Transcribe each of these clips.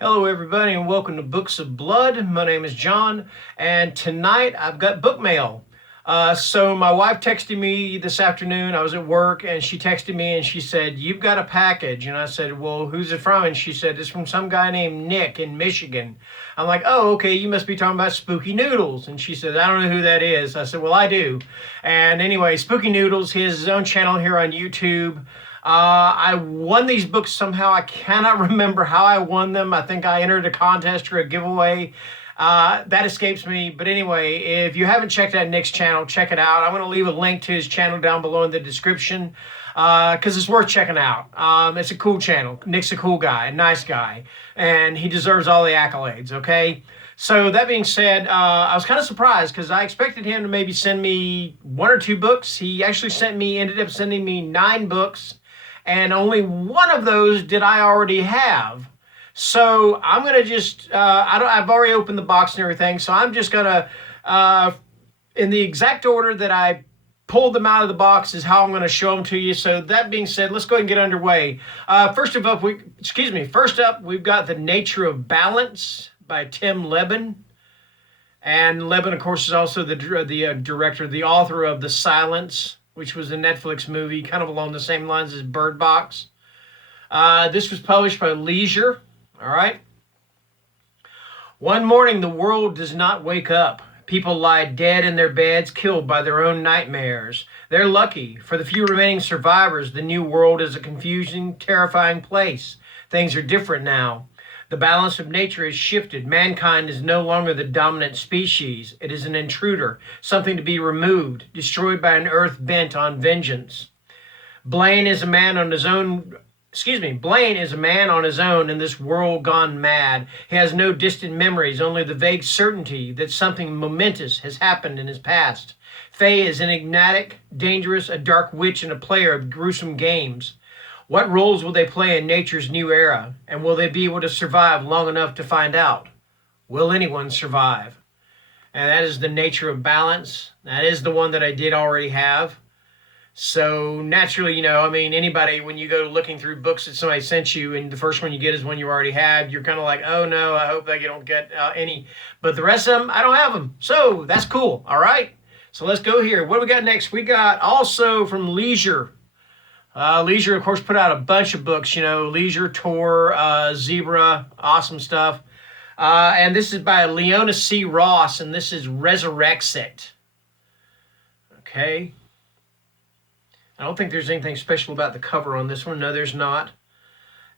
Hello, everybody, and welcome to Books of Blood. My name is John, and tonight I've got book mail. So my wife texted me this afternoon. I was at work, and she texted me and she said, "You've got a package." And I said, "Well, who's it from?" And she said, "It's from some guy named Nick in Michigan." I'm like, "Oh, okay, you must be talking about Spooky Noodles." And she said, "I don't know who that is." I said, "Well, I do." And anyway, Spooky Noodles, he has his own channel here on YouTube. I won these books somehow. I cannot remember how I won them. I think I entered a contest or a giveaway. That escapes me. But anyway, if you haven't checked out Nick's channel, check it out. I'm going to leave a link to his channel down below in the description because it's worth checking out. It's a cool channel. Nick's a cool guy, a nice guy, and he deserves all the accolades, okay? So that being said, I was kind of surprised because I expected him to maybe send me one or two books. He actually ended up sending me 9 books, and only one of those did I already have. So I'm gonna just I've already opened the box and everything, so I'm just gonna in the exact order that I pulled them out of the box is how I'm going to show them to you. So that being said, let's go ahead and get underway. First up, we've got The Nature of Balance by Tim Leben. And Leben, of course, is also the director, the author of The Silence, which was a Netflix movie, kind of along the same lines as Bird Box. This was published by Leisure. All right. One morning, the world does not wake up. People lie dead in their beds, killed by their own nightmares. They're lucky. For the few remaining survivors, the new world is a confusing, terrifying place. Things are different now. The balance of nature has shifted. Mankind is no longer the dominant species. It is an intruder, something to be removed, destroyed by an earth bent on vengeance. Blaine is a man on his own in this world gone mad. He has no distant memories, only the vague certainty that something momentous has happened in his past. Faye is enigmatic, dangerous, a dark witch and a player of gruesome games. What roles will they play in nature's new era? And will they be able to survive long enough to find out? Will anyone survive? And that is The Nature of Balance. That is the one that I did already have. So naturally, anybody, when you go looking through books that somebody sent you and the first one you get is one you already had, you're kind of like, oh no, I hope that you don't get any. But the rest of them, I don't have them. So that's cool. All right. So let's go here. What do we got next? We got also from Leisure. Leisure, of course, put out a bunch of books, Leisure, Tor, Zebra, awesome stuff. And this is by Leona C. Ross, and this is Resurrexit. Okay. I don't think there's anything special about the cover on this one. No, there's not.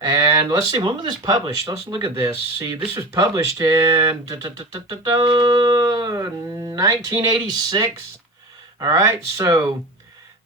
And let's see, when was this published? Let's look at this. See, this was published in 1986. All right, so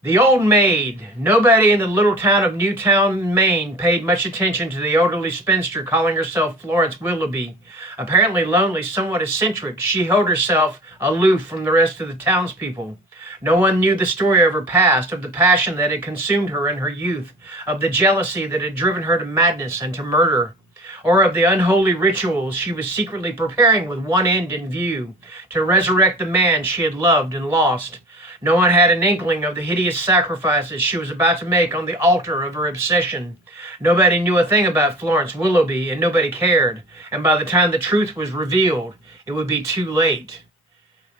The Old Maid. Nobody in the little town of Newtown, Maine paid much attention to the elderly spinster calling herself Florence Willoughby. Apparently lonely, somewhat eccentric, she held herself aloof from the rest of the townspeople. No one knew the story of her past, of the passion that had consumed her in her youth, of the jealousy that had driven her to madness and to murder, or of the unholy rituals she was secretly preparing with one end in view, to resurrect the man she had loved and lost. No one had an inkling of the hideous sacrifices she was about to make on the altar of her obsession. Nobody knew a thing about Florence Willoughby, and nobody cared, and by the time the truth was revealed, it would be too late.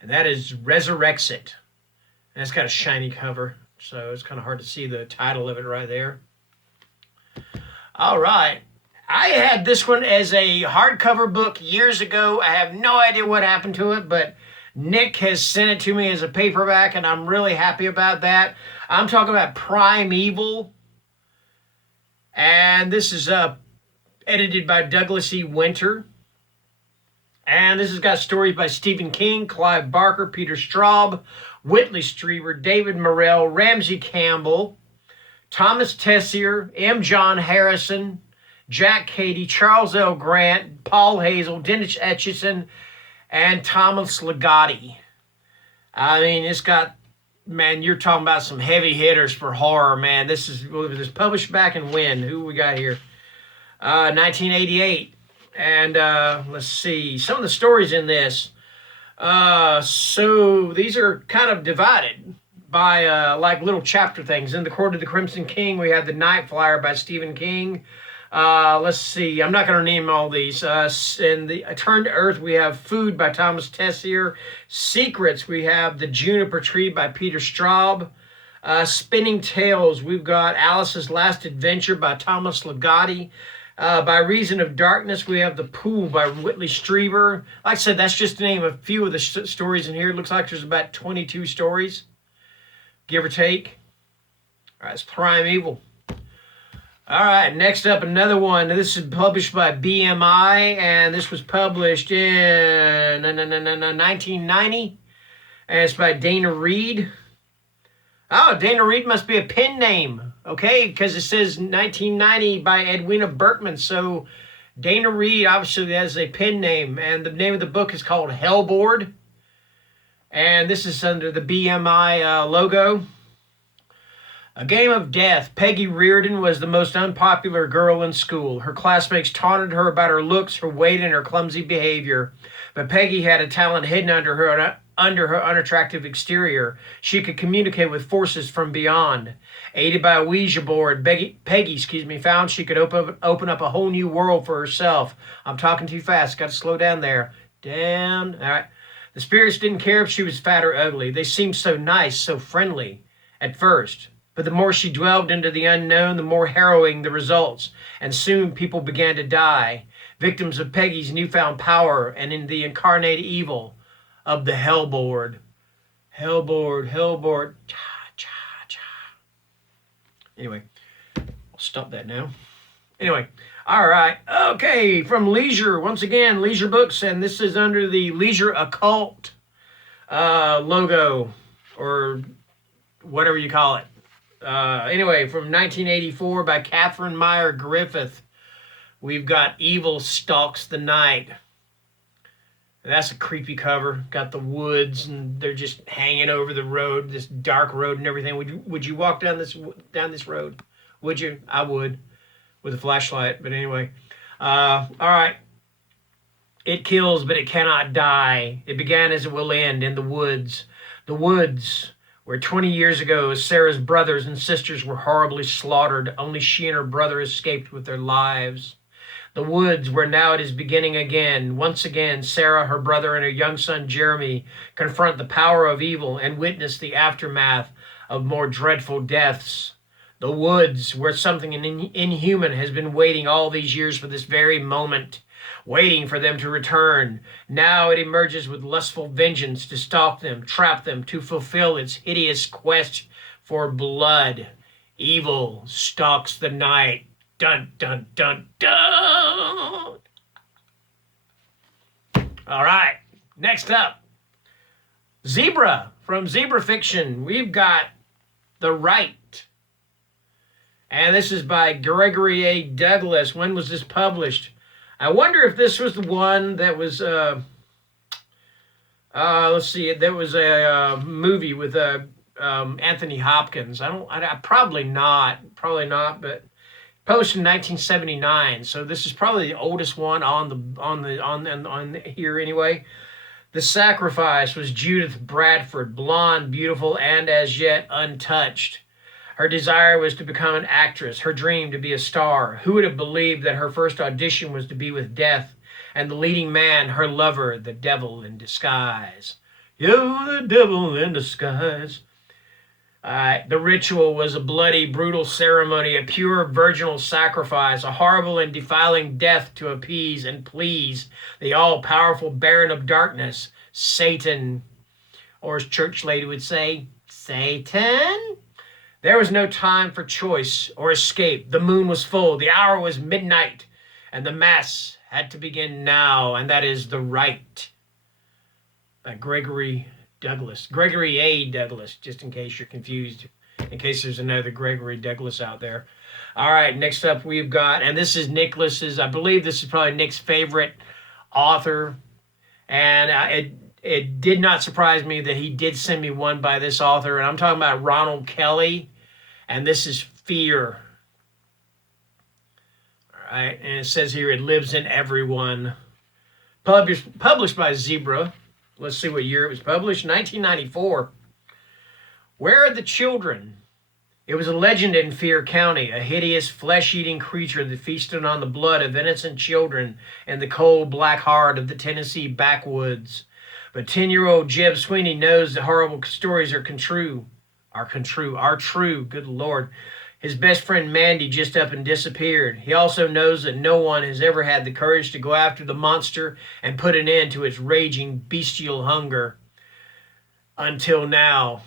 And that is Resurrexit. And it's got a shiny cover, so it's kind of hard to see the title of it right there. All right. I had this one as a hardcover book years ago. I have no idea what happened to it, but Nick has sent it to me as a paperback, and I'm really happy about that. I'm talking about Primeval. And this is edited by Douglas E. Winter. And this has got stories by Stephen King, Clive Barker, Peter Straub, Whitley Strieber, David Morrell, Ramsey Campbell, Thomas Tessier, M. John Harrison, Jack Cady, Charles L. Grant, Paul Hazel, Dennis Etchison, and Thomas Ligotti. I mean, it's got, man, you're talking about some heavy hitters for horror, man. This was published back in when? Who we got here? 1988. And let's see, some of the stories in this. So these are kind of divided by like little chapter things. In the Court of the Crimson King, we have The Night Flyer by Stephen King. Let's see. I'm not going to name all these. In the Turn to Earth, we have Food by Thomas Tessier. Secrets, we have The Juniper Tree by Peter Straub. Spinning Tales, we've got Alice's Last Adventure by Thomas Ligotti. By Reason of Darkness, we have The Pool by Whitley Strieber. Like I said, that's just to name a few of the stories in here. It looks like there's about 22 stories, give or take. All right, it's Primeval. All right, next up, another one. This is published by BMI, and this was published in 1990, and it's by Dana Reed. Oh, Dana Reed must be a pen name, okay, because it says 1990 by Edwina Berkman, so Dana Reed obviously has a pen name, and the name of the book is called Hellboard, and this is under the BMI logo. A Game of Death. Peggy Reardon was the most unpopular girl in school. Her classmates taunted her about her looks, her weight, and her clumsy behavior. But Peggy had a talent hidden under her unattractive exterior. She could communicate with forces from beyond. Aided by a Ouija board, Peggy found she could open up a whole new world for herself. I'm talking too fast. Got to slow down there. Down. All right. The spirits didn't care if she was fat or ugly. They seemed so nice, so friendly at first. But the more she delved into the unknown, the more harrowing the results, and soon people began to die, victims of Peggy's newfound power and in the incarnate evil of the Hellboard. Hellboard. Cha. Anyway, I'll stop that now. Anyway, all right. Okay, from Leisure, once again, Leisure Books, and this is under the Leisure Occult logo, or whatever you call it. Anyway, from 1984 by Catherine Meyer Griffith, we've got Evil Stalks the Night. That's a creepy cover. Got the woods, and they're just hanging over the road, this dark road and everything. Would you walk down this road? Would you? I would, with a flashlight. But anyway, all right. It kills, but it cannot die. It began as it will end, in the woods. The woods, where 20 years ago Sarah's brothers and sisters were horribly slaughtered. Only she and her brother escaped with their lives. The woods, where now it is beginning again. Once again, Sarah, her brother, and her young son Jeremy confront the power of evil and witness the aftermath of more dreadful deaths. The woods, where something inhuman has been waiting all these years for this very moment, waiting for them to return. Now it emerges with lustful vengeance to stalk them, trap them, to fulfill its hideous quest for blood. Evil stalks the night. Dun, dun, dun, dun. All right, next up, Zebra. From Zebra Fiction, we've got The Right. And this is by Gregory A. Douglas. When was this published? I wonder if this was the one that was, let's see, there was a movie with Anthony Hopkins. Probably not, but published in 1979. So this is probably the oldest one on here anyway. The Sacrifice was Judith Bradford, blonde, beautiful, and as yet untouched. Her desire was to become an actress, her dream to be a star. Who would have believed that her first audition was to be with death, and the leading man, her lover, the devil in disguise. You're the devil in disguise. The ritual was a bloody, brutal ceremony, a pure virginal sacrifice, a horrible and defiling death to appease and please the all-powerful Baron of Darkness, Satan. Or as church lady would say, Satan? There was no time for choice or escape. The moon was full, the hour was midnight, and the mass had to begin now, and that is The Right by Gregory Douglas. Gregory A. Douglas, just in case you're confused, in case there's another Gregory Douglas out there. All right, next up we've got, and this is Nicholas's, I believe this is probably Nick's favorite author, and it did not surprise me that he did send me one by this author, and I'm talking about Ronald Kelly, and this is Fear. All right, and it says here, it lives in everyone. Published by Zebra. Let's see what year it was published. 1994. Where are the children? It was a legend in Fear County, a hideous flesh-eating creature that feasted on the blood of innocent children in the cold black heart of the Tennessee backwoods. But 10-year-old Jeb Sweeney knows that horrible stories are true, good Lord. His best friend Mandy just up and disappeared. He also knows that no one has ever had the courage to go after the monster and put an end to its raging bestial hunger. Until now.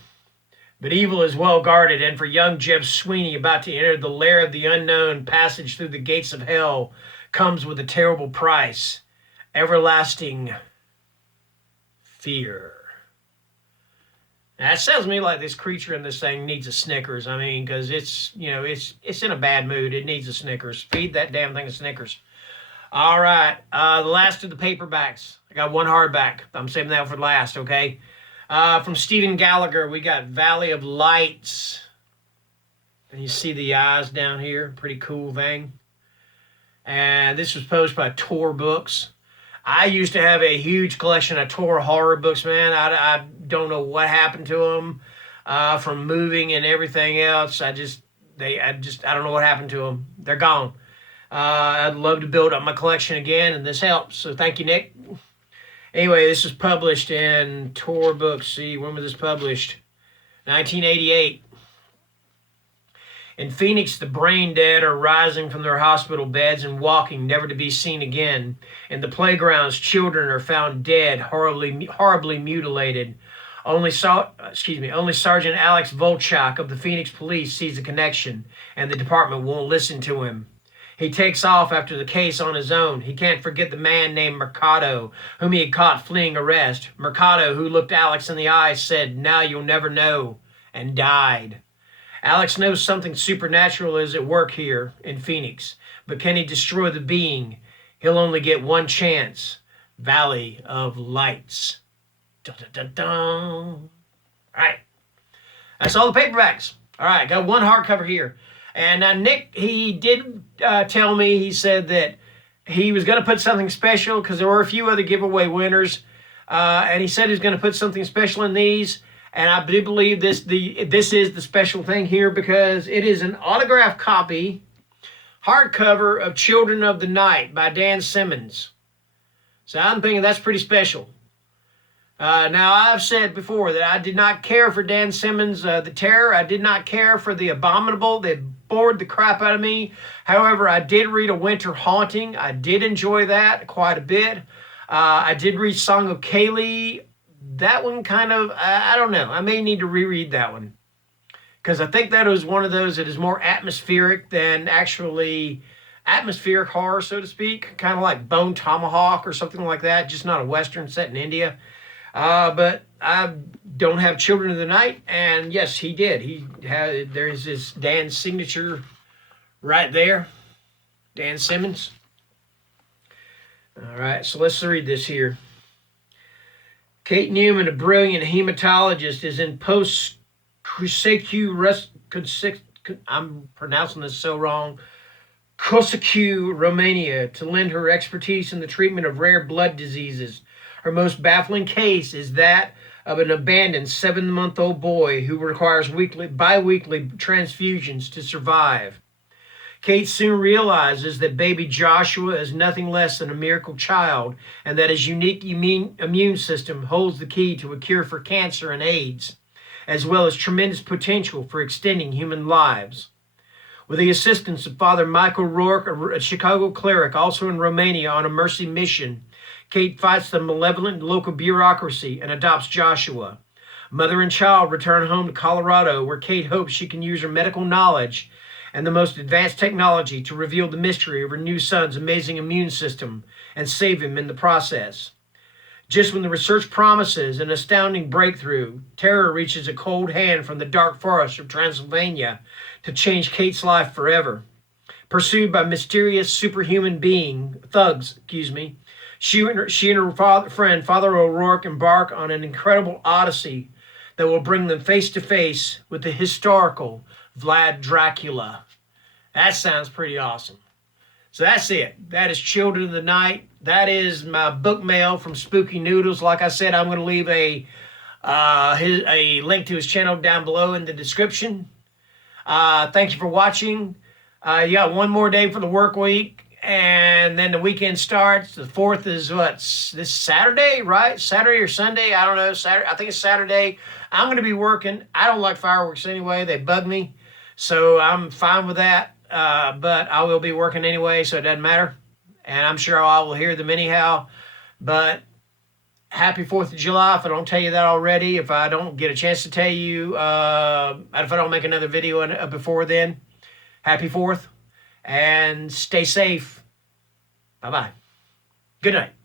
But evil is well guarded, and for young Jeb Sweeney about to enter the lair of the unknown, passage through the gates of hell comes with a terrible price. Everlasting fear. Now, that sounds to me like this creature in this thing needs a Snickers. I mean, because it's in a bad mood. It needs a Snickers. Feed that damn thing a Snickers. All right, the last of the paperbacks. I got one hardback. I'm saving that for last, okay? From Stephen Gallagher, we got Valley of Lights. And you see the eyes down here. Pretty cool thing. And this was published by Tor Books. I used to have a huge collection of Tor horror books, man. I don't know what happened to them from moving and everything else. I don't know what happened to them. They're gone. I'd love to build up my collection again, and this helps. So thank you, Nick. Anyway, this was published in Tor Books. See, when was this published? 1988. In Phoenix, the brain dead are rising from their hospital beds and walking, never to be seen again. In the playgrounds, children are found dead, horribly mutilated. Only Sergeant Alex Volchak of the Phoenix Police sees the connection, and the department won't listen to him. He takes off after the case on his own. He can't forget the man named Mercado, whom he had caught fleeing arrest. Mercado, who looked Alex in the eye, said, "Now you'll never know," and died. Alex knows something supernatural is at work here in Phoenix, but can he destroy the being? He'll only get one chance. Valley of Lights. Dun, dun, dun, dun. All right. That's all the paperbacks. All right, got one hardcover here. And Nick, he did tell me, he said that he was going to put something special because there were a few other giveaway winners. And he said he was going to put something special in these. And I do believe this is the special thing here because it is an autographed copy, hardcover of Children of the Night by Dan Simmons. So I'm thinking that's pretty special. Now, I've said before that I did not care for Dan Simmons' The Terror. I did not care for The Abominable. They bored the crap out of me. However, I did read A Winter Haunting. I did enjoy that quite a bit. I did read Song of Kaylee. That one kind of, I don't know. I may need to reread that one. Because I think that was one of those that is more atmospheric than actually atmospheric horror, so to speak. Kind of like Bone Tomahawk or something like that. Just not a Western set in India. But I don't have Children of the Night. And yes, he did. There's his Dan's signature right there. Dan Simmons. All right, so let's read this here. Kate Newman, a brilliant hematologist, is in I'm pronouncing this so wrong, Kosaku, Romania, to lend her expertise in the treatment of rare blood diseases. Her most baffling case is that of an abandoned 7-month-old boy who requires bi-weekly transfusions to survive. Kate soon realizes that baby Joshua is nothing less than a miracle child and that his unique immune system holds the key to a cure for cancer and AIDS, as well as tremendous potential for extending human lives. With the assistance of Father Michael Rourke, a Chicago cleric also in Romania on a mercy mission, Kate fights the malevolent local bureaucracy and adopts Joshua. Mother and child return home to Colorado, where Kate hopes she can use her medical knowledge and the most advanced technology to reveal the mystery of her new son's amazing immune system and save him in the process. Just when the research promises an astounding breakthrough, terror reaches a cold hand from the dark forest of Transylvania to change Kate's life forever. Pursued by mysterious superhuman thugs, she and her friend, Father O'Rourke, embark on an incredible odyssey that will bring them face to face with the historical Vlad Dracula. That sounds pretty awesome. So that's it. That is Children of the Night. That is my book mail from Spooky Noodles. Like I said, I'm going to leave a link to his channel down below in the description. Thank you for watching. You got one more day for the work week, and then the weekend starts. The 4th is this Saturday, right? Saturday or Sunday? I don't know. Saturday. I think it's Saturday. I'm going to be working. I don't like fireworks anyway. They bug me. So I'm fine with that. But I will be working anyway, so it doesn't matter. And I'm sure I will hear them anyhow. But happy 4th of July if I don't tell you that already. If I don't get a chance to tell you, if I don't make another video before then, happy 4th and stay safe. Bye-bye. Good night.